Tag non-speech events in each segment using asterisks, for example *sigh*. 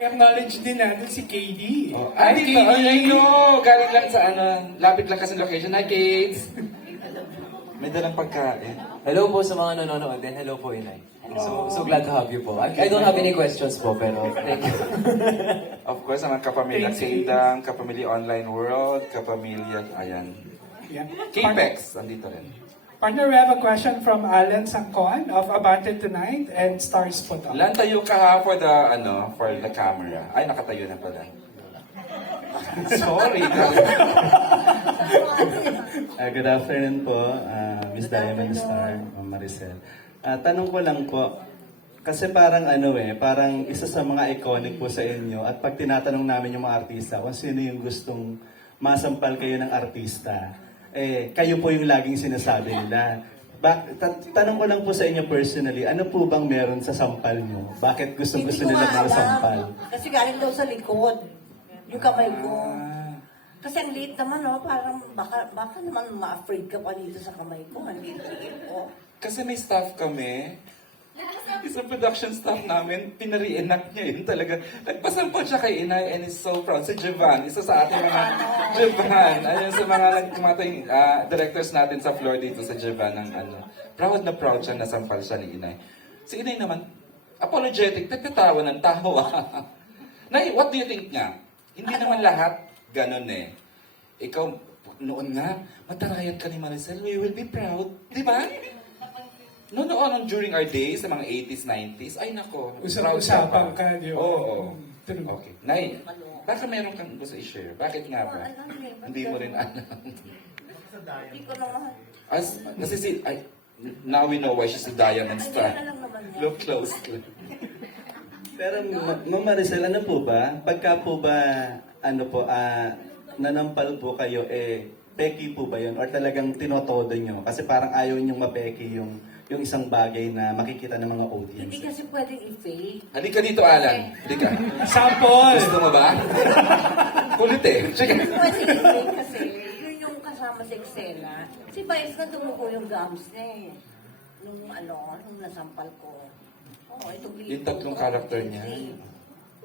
Acknowledge din natin si KD. Oh, Hi, ay. KD. Ay, no. Galing lang sa ano. Lapit lang kasi location. Hi, kids. May dalang pagkain. Hello po sa mga nanonood and hello po, Inay. So, so glad to have you po. I, I don't have any questions po, pero thank you. *laughs* Of course, ang kapamilya Thanks. Kingdom, kapamilya Online World, kapamilya, ayan. Yeah. K-Pex, andito rin. Partner, we have a question from Alan Sangkon of Abante Tonight and Stars Photo. Lan tayo ka ha for the, ano, for the camera. Ay, nakatayo na pala. *laughs* Sorry. Ah, *laughs* good afternoon po, ah, Miss Diamond Star, Ma'am Maricel. Ah, tanong ko lang po, kasi parang ano eh, parang isa sa mga iconic po sa inyo at pag tinatanong namin yung mga artista kung sino yung gustong masampal kayo ng artista, eh, kayo po yung laging sinasabi nila. Bak ta- tanong ko lang po sa inyo personally, ano po bang meron sa sampal nyo? Bakit gusto gusto Hindi ko nila nga mga sampal? Kasi galing daw sa likod. Yung kamay ko. Ah, Kasi ang liit naman, no? Parang baka, baka naman ma-afraid ka pa dito sa kamay ko. Ang liit ko. kasi may staff kami. Isang production staff namin, pinari-enact niya yun talaga. Nagpasampal siya kay Inay and is so proud. Si Jevan, isa sa ating mga Jevan. Ayun sa mga nagkumatay ah, directors natin sa floor dito sa Jevan. Ng, ano, proud na proud siya nasampal siya ni Inay. Si Inay naman, apologetic, nagtatawa ng tawa. *laughs* Nay, what do you think niya? Hindi naman lahat ganun eh. Ikaw, noon nga, matarayat ka ni Maricel, we will be proud. Di ba? No, noon, during our days, sa mga 80s, 90s, ay nako. Usap-usapan ka? Oo. oo. True. Okay. Nay, baka meron kang gusto i-share. Bakit nga ba? Oh, Hindi mo rin alam. Hindi ko naman. As, kasi si, ay, now we know why she's a diamond star. Look closely. Pero Ma- Ma'am Maricel, ano po ba? Pagka po ba, ano po, ah, nanampal po kayo, eh, peki po ba yun? Or talagang tinotodo nyo? Kasi parang ayaw nyong mapeki yung, yung isang bagay na makikita ng mga audience. Hindi kasi pwedeng i-fake. Halika dito, Alan. Halika. Sample! Gusto mo ba? *laughs* Kulit eh. Sige. Hindi pwedeng i-fake kasi yun yung kasama sa eksena. Si Bias na tumuko yung gums niya eh. Nung ano, nung nasampal ko. Oo, itong liit Yung tatlong character niya. Deadly.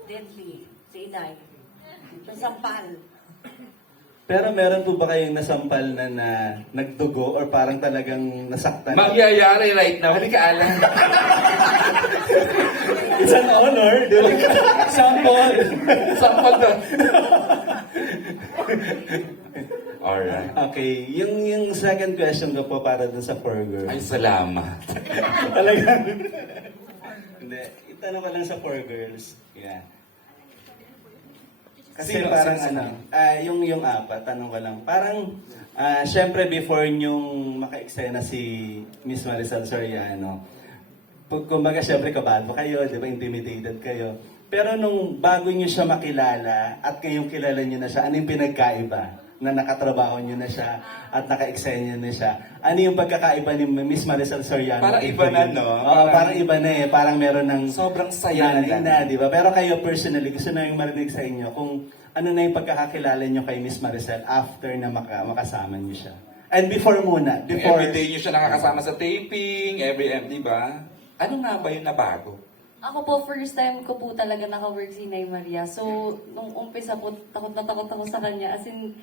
Deadly. Si Inay. Nasampal. Pero meron po ba kayong nasampal na, na nagdugo or parang talagang nasaktan? Mangyayari right now. Halika, Alan. *laughs* It's an honor. di ba? Sample! Sampal doon. Alright. okay, yung, yung second question ko po para dun sa four girls. Ay, salamat. *laughs* Talagang. Hindi, itanong ko lang sa four girls. Yeah. Kasi Sino- parang sino- ano, ah, yung yung apat, tanong ko lang. Parang, ah, syempre before yung maka-eksena si Miss Marisol Soriano, pag kumbaga syempre kabado kayo, di ba, intimidated kayo. Pero nung bago niyo siya makilala at kayong kilala niyo na siya, ano yung pinagkaiba? Na nakatrabaho niyo na siya at naka-eksena na siya. Ano yung pagkakaiba ni Miss Marisol Soriano? Parang iba na, no? Oo, Parang- parang iba na eh. Parang meron ng Sobrang saya na. na, di ba? Pero kayo personally, gusto na yung marinig sa inyo kung ano na yung pagkakakilala nyo kay Miss Maricel after na maka, makasama nyo siya. And before muna, before... Every day nyo siya nakakasama sa taping, every M, di ba? Ano nga ba yung nabago? Ako po, first time ko po talaga naka-work si Nay Maria. So, nung umpisa po, takot na takot ako sa kanya. As in,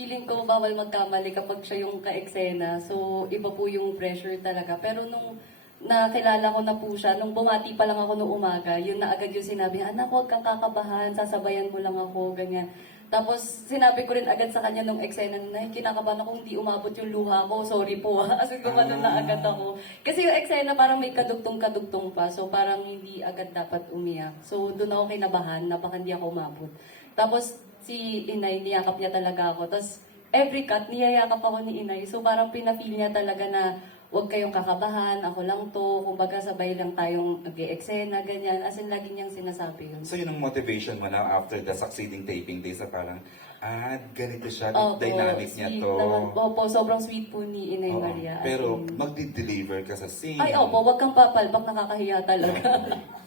feeling ko bawal magkamali kapag siya yung ka-eksena. So, iba po yung pressure talaga. Pero nung nakilala ko na po siya, nung bumati pa lang ako nung umaga, yun na agad yung sinabi, anak, huwag kang kakabahan, sasabayan mo lang ako, ganyan. Tapos, sinabi ko rin agad sa kanya nung eksena na kinakabahan ako hindi umabot yung luha ko. Sorry po ha. As in, gumanon na agad ako. Kasi yung eksena parang may kadugtong-kadugtong pa. So, parang hindi agad dapat umiyak. So, doon ako kinabahan na baka hindi ako umabot. Tapos, si Inay, niyakap niya talaga ako. Tapos, every cut, niyayakap ako ni Inay. So, parang pinafeel niya talaga na huwag kayong kakabahan, ako lang to. Kumbaga, sabay lang tayong nag-eksena, ganyan. As in, lagi niyang sinasabi yun. So yun ang motivation mo na after the succeeding taping days na parang, ah, ganito siya, Opo, dynamic niya to. Naman. Opo, sobrang sweet po ni Inay Oo. Maria. Pero in- magdi-deliver ka sa scene. Ay, opo, wag kang papalbak, nakakahiya talaga.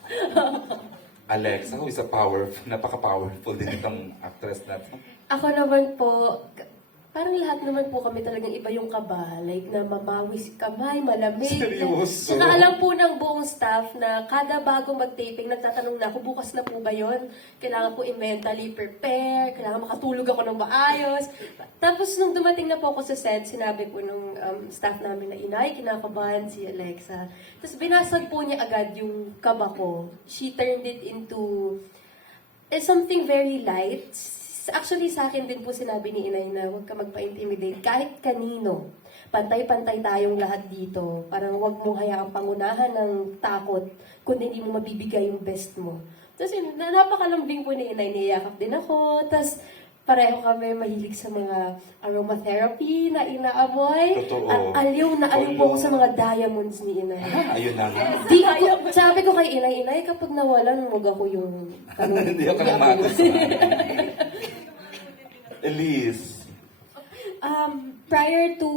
*laughs* Alexa, who is a powerful, napaka-powerful din itong actress na to. Ako naman po, parang lahat naman po kami talagang iba yung kaba. Like na mamawis kamay, malamig. Seryoso? Saka alam po ng buong staff na kada bago mag-taping, nagtatanong na ako, bukas na po ba yun? Kailangan ko i-mentally prepare, kailangan makatulog ako ng maayos. Tapos nung dumating na po ako sa set, sinabi po nung um, staff namin na inay, kinakabahan si Alexa. Tapos binasag po niya agad yung kaba ko. She turned it into is something very light. Actually, sa akin din po sinabi ni Inay na huwag ka magpa-intimidate kahit kanino. Pantay-pantay tayong lahat dito. Parang huwag mong hayaang pangunahan ng takot kung hindi mo mabibigay yung best mo. Tapos yun, na- napakalambing po ni Inay. Niyakap din ako. Tapos pareho kami mahilig sa mga aromatherapy na inaamoy. Totoo. At aliw na aliw po ako sa mga diamonds ni Inay. Ah, *laughs* ayun na nga. Di ko, sabi ko kay Inay, Inay, kapag nawalan, huwag ako yung... *laughs* Hindi ako lang matas. *laughs* Elise. Um, prior to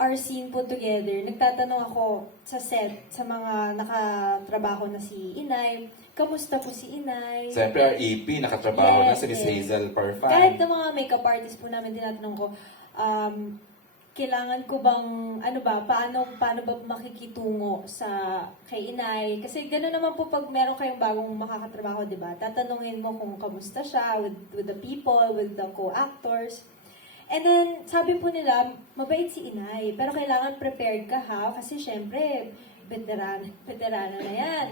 our scene po together, nagtatanong ako sa set, sa mga nakatrabaho na si Inay, kamusta po si Inay? Siyempre, our EP, nakatrabaho na Yes, si Miss yes. Hazel Parfan. Kahit ng mga makeup artist po namin, tinatanong ko, um, kailangan ko bang, ano ba, paano, paano ba makikitungo sa kay inay? Kasi gano'n naman po pag meron kayong bagong makakatrabaho, di ba? Tatanungin mo kung kamusta siya with, with the people, with the co-actors. And then, sabi po nila, mabait si inay, pero kailangan prepared ka ha, kasi syempre, veteran, veterana na yan.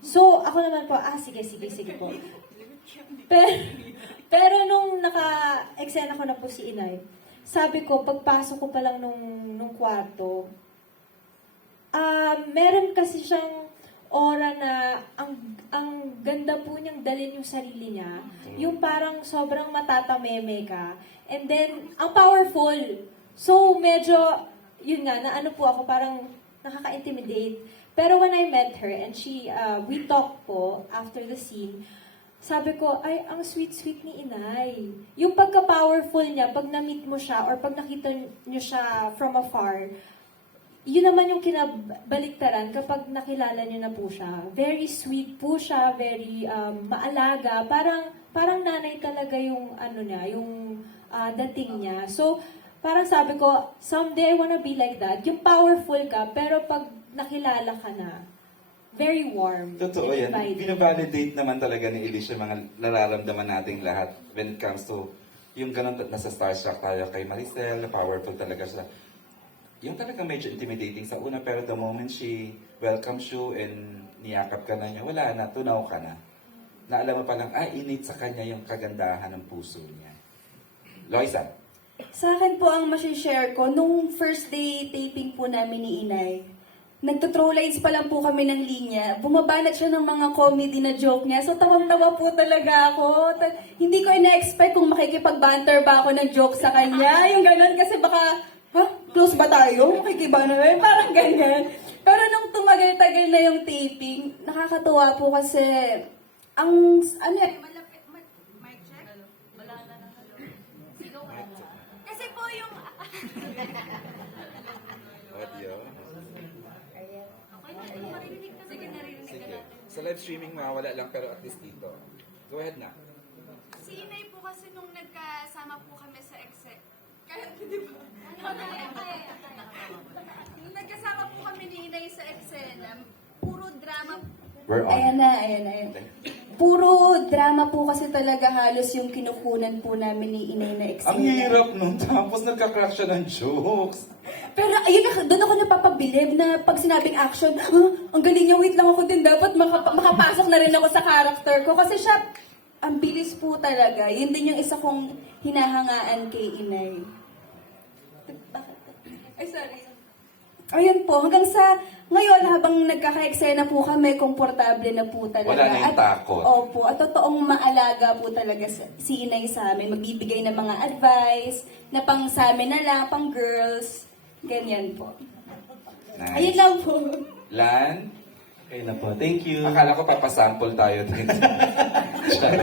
So, ako naman po, ah, sige, sige, sige po. *laughs* Pero, pero nung naka-eksena ko na po si Inay, sabi ko, pagpasok ko pa lang nung, nung kwarto, ah meron kasi siyang aura na ang ang ganda po niyang dalin yung sarili niya. Yung parang sobrang matatameme ka. And then, ang powerful. So, medyo, yun nga, na ano po ako, parang nakaka-intimidate. Pero when I met her and she, uh, we talked po after the scene, sabi ko, ay, ang sweet-sweet ni Inay. Yung pagka-powerful niya, pag na-meet mo siya or pag nakita niyo siya from afar, yun naman yung kinabaliktaran kapag nakilala niyo na po siya. Very sweet po siya, very um, maalaga. Parang, parang nanay talaga yung, ano niya, yung ah, dating niya. So, parang sabi ko, someday I wanna be like that. Yung powerful ka, pero pag nakilala ka na, very warm. Totoo yan. inviting. Binavalidate naman talaga ni Elise yung mga nararamdaman nating lahat when it comes to yung ganun, nasa starstruck tayo kay Maricel, na powerful talaga siya. Yung talaga medyo intimidating sa una, pero the moment she welcomes you and niyakap ka na niya, wala na, tunaw ka na. Na alam mo palang, ah, init sa kanya yung kagandahan ng puso niya. Loisa, Sa akin po ang masishare ko, nung first day taping po namin ni Inay, nagto-throw lines pa lang po kami ng linya. Bumabanat siya ng mga comedy na joke niya. So tawang-tawa po talaga ako. Ta- hindi ko ina-expect kung makikipag-banter ba ako ng joke sa kanya. Yung ganun kasi baka, ha? Close ba tayo? Makikiba na ba? *laughs* Parang ganyan. Pero nung tumagal-tagal na yung taping, nakakatuwa po kasi ang, ano yan, Kasi po yung... audio. Sige, narinig Sige. Sa live streaming mawala lang, pero at least dito. Go ahead na. Si Inay po kasi nung nagkasama po kami sa exe... Kaya, *laughs* di ba? Kaya, kaya, kaya. Nung nagkasama po kami ni Inay sa eksena, puro drama We're on. Ayan na, ayan na. Ayan. Puro drama po kasi talaga halos yung kinukunan po namin ni Inay na eksena. Ang hirap nun, tapos nagka-crack siya ng jokes. Pero ayun, na, doon ako napapabilib na pag sinabing action, "Huh, *laughs* ang galing niya, wait lang ako din, dapat makap- makapasok na rin ako sa character ko. Kasi siya, ang bilis po talaga. Yun din yung isa kong hinahangaan kay Inay. Ay, sorry. Ayun po, hanggang sa ngayon, habang nagkaka-eksena po kami, komportable na po talaga. Wala na yung takot. Opo, at totoong maalaga po talaga si Inay sa amin. Magbibigay ng mga advice, na pang sa amin na lang, pang girls. Ganyan po. Nice. Ayun lang po. Lan, Okay na po. Thank you. akala ko papasample tayo. *laughs*